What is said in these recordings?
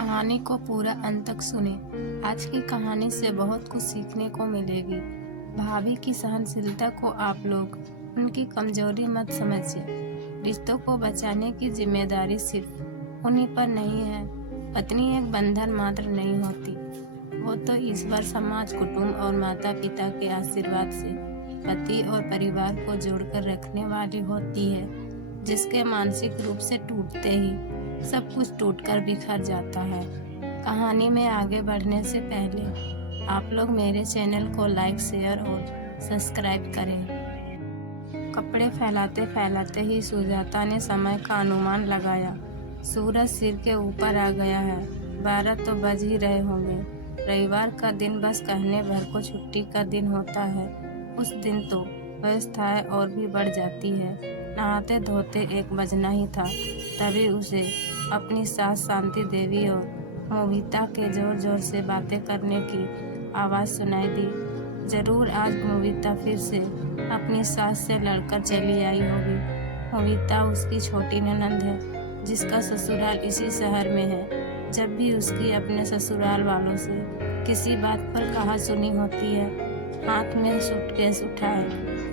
कहानी को पूरा अंत तक सुने। आज की कहानी से बहुत कुछ सीखने को मिलेगी। भाभी की सहनशीलता को आप लोग उनकी कमजोरी मत समझिए। रिश्तों को बचाने की जिम्मेदारी सिर्फ उन्हीं पर नहीं है। पत्नी एक बंधन मात्र नहीं होती, वो तो ईश्वर, समाज, कुटुंब और माता पिता के आशीर्वाद से पति और परिवार को जोड़कर रखने वाली होती है, जिसके मानसिक रूप से टूटते ही सब कुछ टूटकर बिखर जाता है। कहानी में आगे बढ़ने से पहले आप लोग मेरे चैनल को लाइक, शेयर और सब्सक्राइब करें। कपड़े फैलाते फैलाते ही सुजाता ने समय का अनुमान लगाया। सूरज सिर के ऊपर आ गया है, 12 तो बज ही रहे होंगे। रविवार का दिन बस कहने भर को छुट्टी का दिन होता है। उस दिन तो व्यवस्थाएं और भी बढ़ जाती है। नहाते धोते 1 बजना ही था, तभी उसे अपनी सास शांति देवी और मोहिता के जोर जोर से बातें करने की आवाज़ सुनाई दी। जरूर आज मोहिता फिर से अपनी सास से लड़कर चली आई होगी। मोहिता उसकी छोटी ननंद है, जिसका ससुराल इसी शहर में है। जब भी उसकी अपने ससुराल वालों से किसी बात पर कहा सुनी होती है, हाथ में सूटकेस उठाए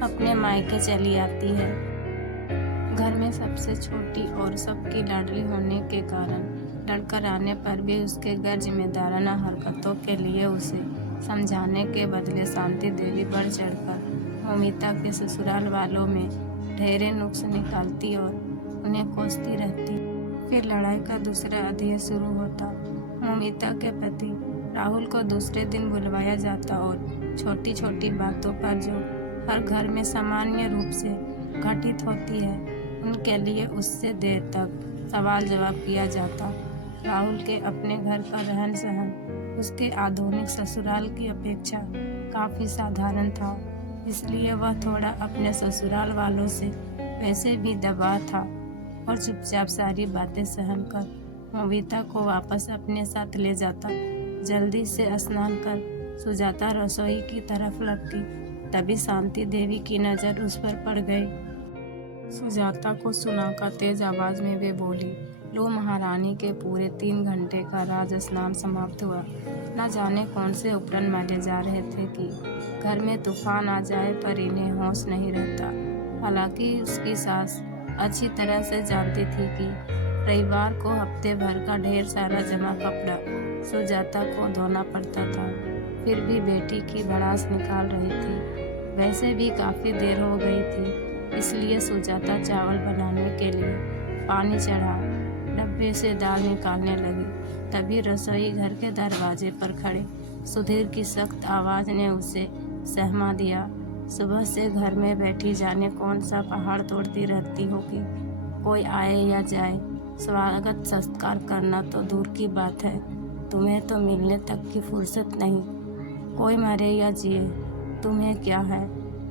अपने मायके चली आती है। घर में सबसे छोटी और सबकी लाडली होने के कारण लड़कर आने पर भी उसके गैर जिम्मेदाराना हरकतों के लिए उसे समझाने के बदले शांति देवी बढ़ चढ़कर मोमिता के ससुराल वालों में ढेरे नुक्स निकालती और उन्हें कोसती रहती। फिर लड़ाई का दूसरा अध्याय शुरू होता। मोमिता के पति राहुल को दूसरे दिन बुलवाया जाता और छोटी छोटी बातों पर जो हर घर में सामान्य रूप से घटित होती है, उनके लिए उससे देर तक सवाल जवाब किया जाता। राहुल के अपने घर का रहन सहन उसके आधुनिक ससुराल की अपेक्षा काफ़ी साधारण था, इसलिए वह थोड़ा अपने ससुराल वालों से वैसे भी दबा था और चुपचाप सारी बातें सहन कर मोहिता को वापस अपने साथ ले जाता। जल्दी से स्नान कर सुजाता रसोई की तरफ लपकी, तभी शांति देवी की नज़र उस पर पड़ गई। सुजाता को सुनाकर तेज आवाज में वे बोली, लो महारानी के पूरे 3 घंटे का राज स्नान समाप्त हुआ। न जाने कौन से उपकरण मारे जा रहे थे कि घर में तूफान आ जाए, पर इन्हें होश नहीं रहता। हालांकि उसकी सास अच्छी तरह से जानती थी कि रविवार को हफ्ते भर का ढेर सारा जमा कपड़ा सुजाता को धोना पड़ता था, फिर भी बेटी की भड़ास निकाल रही थी। वैसे भी काफ़ी देर हो गई थी, इसलिए सुजाता चावल बनाने के लिए पानी चढ़ा डब्बे से दाल निकालने लगी। तभी रसोई घर के दरवाजे पर खड़े सुधीर की सख्त आवाज़ ने उसे सहमा दिया। सुबह से घर में बैठी जाने कौन सा पहाड़ तोड़ती रहती होगी। कोई आए या जाए, स्वागत सत्कार करना तो दूर की बात है, तुम्हें तो मिलने तक की फुर्सत नहीं। कोई मरे या जिए, तुम्हें क्या है,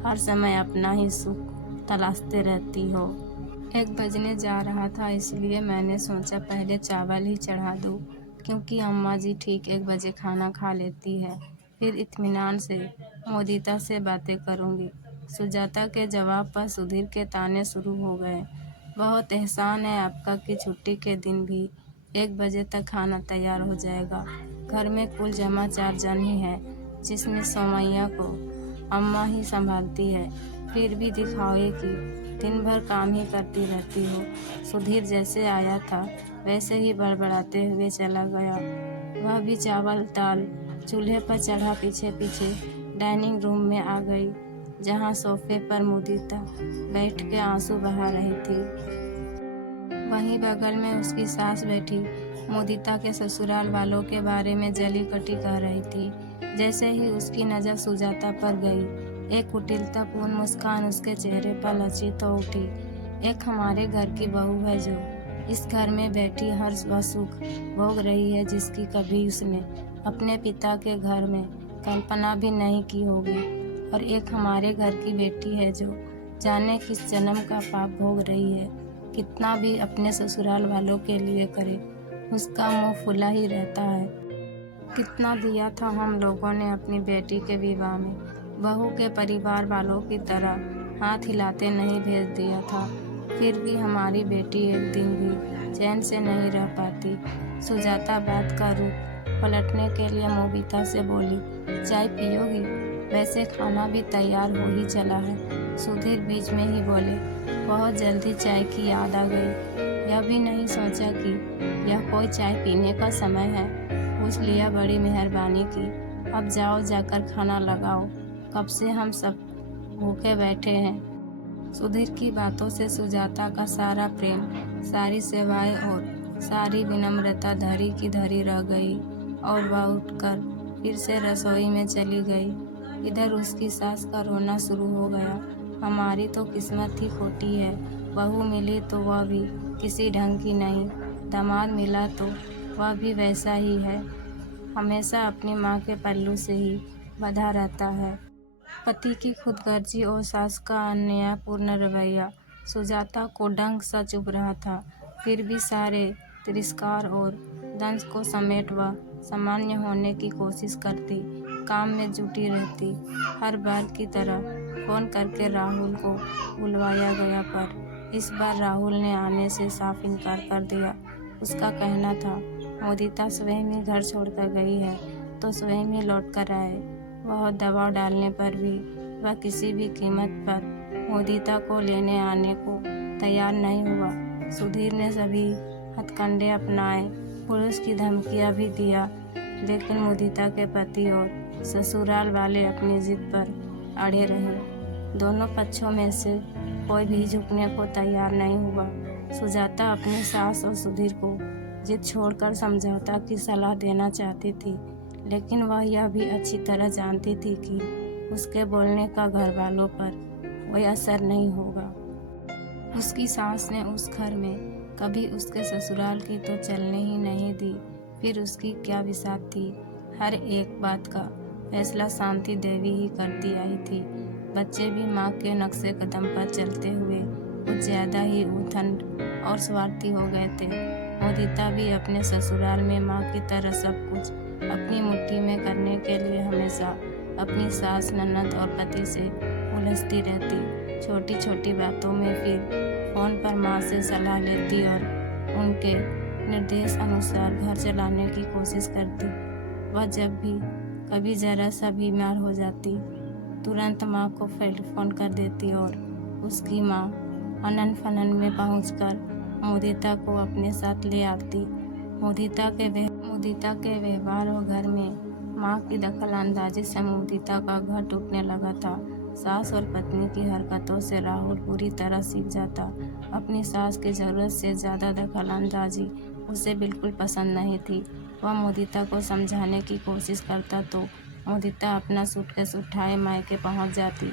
हर समय अपना ही सुख तलाशते रहती हो। 1 बजने जा रहा था, इसलिए मैंने सोचा पहले चावल ही चढ़ा दूँ, क्योंकि अम्मा जी ठीक 1 बजे खाना खा लेती है। फिर इत्मीनान से मोदिता से बातें करूँगी। सुजाता के जवाब पर सुधीर के ताने शुरू हो गए। बहुत एहसान है आपका कि छुट्टी के दिन भी 1 बजे तक खाना तैयार हो जाएगा। घर में कुल जमा 4 जन ही है, जिसमें सोमैया को अम्मा ही संभालती है। फिर भी दिखावे कि दिन भर काम ही करती रहती हो। सुधीर जैसे आया था वैसे ही बड़बड़ाते हुए चला गया। वह भी चावल दाल चूल्हे पर चढ़ा पीछे पीछे डाइनिंग रूम में आ गई, जहां सोफे पर मुदिता बैठ के आंसू बहा रही थी। वहीं बगल में उसकी सास बैठी मुदिता के ससुराल वालों के बारे में जली कटी कह रही थी। जैसे ही उसकी नज़र सुजाता पर गई, एक कुटिलतापूर्ण मुस्कान उसके चेहरे पर लची तो उठी। एक हमारे घर की बहू है जो इस घर में बैठी हर वह सुख भोग रही है, जिसकी कभी उसने अपने पिता के घर में कल्पना भी नहीं की होगी। और एक हमारे घर की बेटी है जो जाने किस जन्म का पाप भोग रही है। कितना भी अपने ससुराल वालों के लिए करे, उसका मुंह फुला ही रहता है। कितना दिया था हम लोगों ने अपनी बेटी के विवाह में, बहू के परिवार वालों की तरह हाथ हिलाते नहीं भेज दिया था। फिर भी हमारी बेटी एक दिन भी चैन से नहीं रह पाती। सुजाता बात का रुख पलटने के लिए मोबिता से बोली, चाय पियोगी? वैसे खाना भी तैयार हो ही चला है। सुधीर बीच में ही बोले, बहुत जल्दी चाय की याद आ गई। यह भी नहीं सोचा कि यह कोई चाय पीने का समय है। पूछ लिया, बड़ी मेहरबानी की। अब जाओ, जाकर खाना लगाओ, कब से हम सब भूखे बैठे हैं। सुधीर की बातों से सुजाता का सारा प्रेम, सारी सेवाएं और सारी विनम्रता धरी की धरी रह गई और वह उठकर फिर से रसोई में चली गई। इधर उसकी सास का रोना शुरू हो गया। हमारी तो किस्मत ही खोटी है। बहू मिली तो वह भी किसी ढंग की नहीं, दामाद मिला तो वह भी वैसा ही है, हमेशा अपनी माँ के पल्लू से ही बंधा रहता है। पति की खुदगर्जी और सास का अन्यायपूर्ण रवैया सुजाता को डंक सा चुभ रहा था। फिर भी सारे तिरस्कार और दंश को समेट वह सामान्य होने की कोशिश करती, काम में जुटी रहती। हर बार की तरह फोन करके राहुल को बुलवाया गया, पर इस बार राहुल ने आने से साफ इनकार कर दिया। उसका कहना था, मोदिता स्वयं ही घर छोड़कर गई है तो स्वयं ही लौट कर आए। बहुत दबाव डालने पर भी वह किसी भी कीमत पर मोदिता को लेने आने को तैयार नहीं हुआ। सुधीर ने सभी हथकंडे अपनाए, पुलिस की धमकियां भी दिया, लेकिन मोदिता के पति और ससुराल वाले अपनी जिद पर अड़े रहे। दोनों पक्षों में से कोई भी झुकने को तैयार नहीं हुआ। सुजाता अपनी सास और सुधीर को जिद छोड़कर समझौता की सलाह देना चाहती थी, लेकिन वह यह भी अच्छी तरह जानती थी कि उसके बोलने का घर वालों पर कोई असर नहीं होगा। उसकी सास ने उस घर में कभी उसके ससुराल की तो चलने ही नहीं दी। फिर उसकी क्या विसात थी। हर एक बात का फैसला शांति देवी ही करती आई थी। बच्चे भी माँ के नक्शे कदम पर चलते हुए कुछ ज़्यादा ही उद्दंड और स्वार्थी हो गए थे। मोदिता भी अपने ससुराल में माँ की तरह सब कुछ अपनी मुट्ठी में करने के लिए हमेशा अपनी सास, ननद और पति से उलझती रहती। छोटी छोटी बातों में फिर फ़ोन पर माँ से सलाह लेती और उनके निर्देश अनुसार घर चलाने की कोशिश करती। वह जब भी कभी ज़रा सा बीमार हो जाती, तुरंत माँ को फ़ोन कर देती और उसकी माँ अनन फनन में पहुंचकर मोदिता को अपने साथ ले आती। मोदिता के व्यवहार और घर में माँ की दखल अंदाजी से मोदिता का घर टूटने लगा था। सास और पत्नी की हरकतों से राहुल पूरी तरह सीख जाता। अपनी सास की ज़रूरत से ज़्यादा दखल अंदाजी उसे बिल्कुल पसंद नहीं थी। वह मोदिता को समझाने की कोशिश करता तो मोदिता अपना सूटकेस उठाए मायके पहुंच जाती।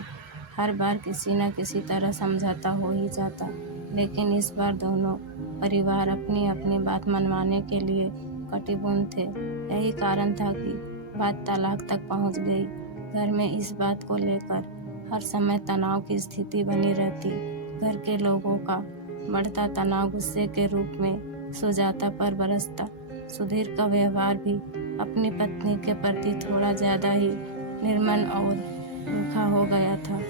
हर बार किसी न किसी तरह समझौता हो ही जाता, लेकिन इस बार दोनों परिवार अपनी अपनी बात मनवाने के लिए कटिबद्ध थे। यही कारण था कि बात तलाक तक पहुंच गई। घर में इस बात को लेकर हर समय तनाव की स्थिति बनी रहती। घर के लोगों का बढ़ता तनाव गुस्से के रूप में सुजाता पर बरसता। सुधीर का व्यवहार भी अपनी पत्नी के प्रति थोड़ा ज़्यादा ही निर्मम और रूखा हो गया था।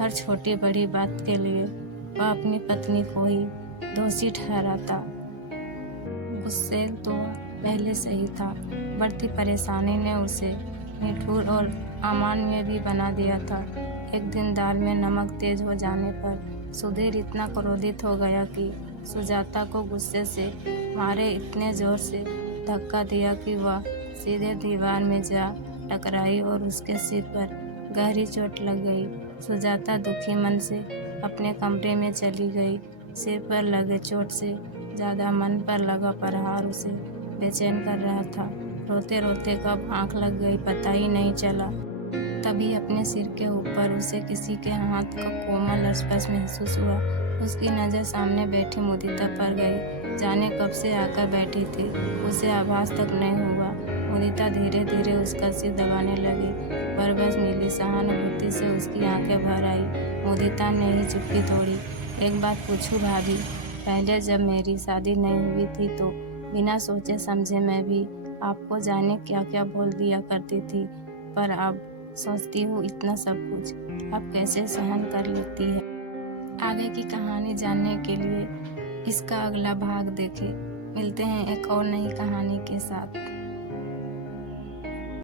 हर छोटी बड़ी बात के लिए वह अपनी पत्नी को ही दोषी ठहराता। गुस्से तो पहले से ही था, बढ़ती परेशानी ने उसे निठुर और अमानवीय भी बना दिया था। एक दिन दाल में नमक तेज हो जाने पर सुधीर इतना क्रोधित हो गया कि सुजाता को गुस्से से मारे इतने जोर से धक्का दिया कि वह सीधे दीवार में जा टकराई और उसके सिर पर गहरी चोट लग गई। सुजाता दुखी मन से अपने कमरे में चली गई। सिर पर लगे चोट से ज़्यादा मन पर लगा प्रहार उसे बेचैन कर रहा था। रोते रोते कब आंख लग गई पता ही नहीं चला। तभी अपने सिर के ऊपर उसे किसी के हाथ का कोमल स्पर्श महसूस हुआ। उसकी नज़र सामने बैठी मोदिता पर गई। जाने कब से आकर बैठी थी, उसे आभास तक नहीं हुआ। मोदिता धीरे धीरे उसका सिर दबाने लगी। बरबस मिली सहानुभूति से उसकी आंखें भर आई। मोदिता ने ही चुप्पी तोड़ी। एक बात पूछूं भाभी, पहले जब मेरी शादी नहीं हुई थी तो बिना सोचे समझे मैं भी आपको जाने क्या क्या बोल दिया करती थी, पर अब सोचती हूँ इतना सब कुछ आप कैसे सहन कर लेती है। आगे की कहानी जानने के लिए इसका अगला भाग देखें। मिलते हैं एक और नई कहानी के साथ।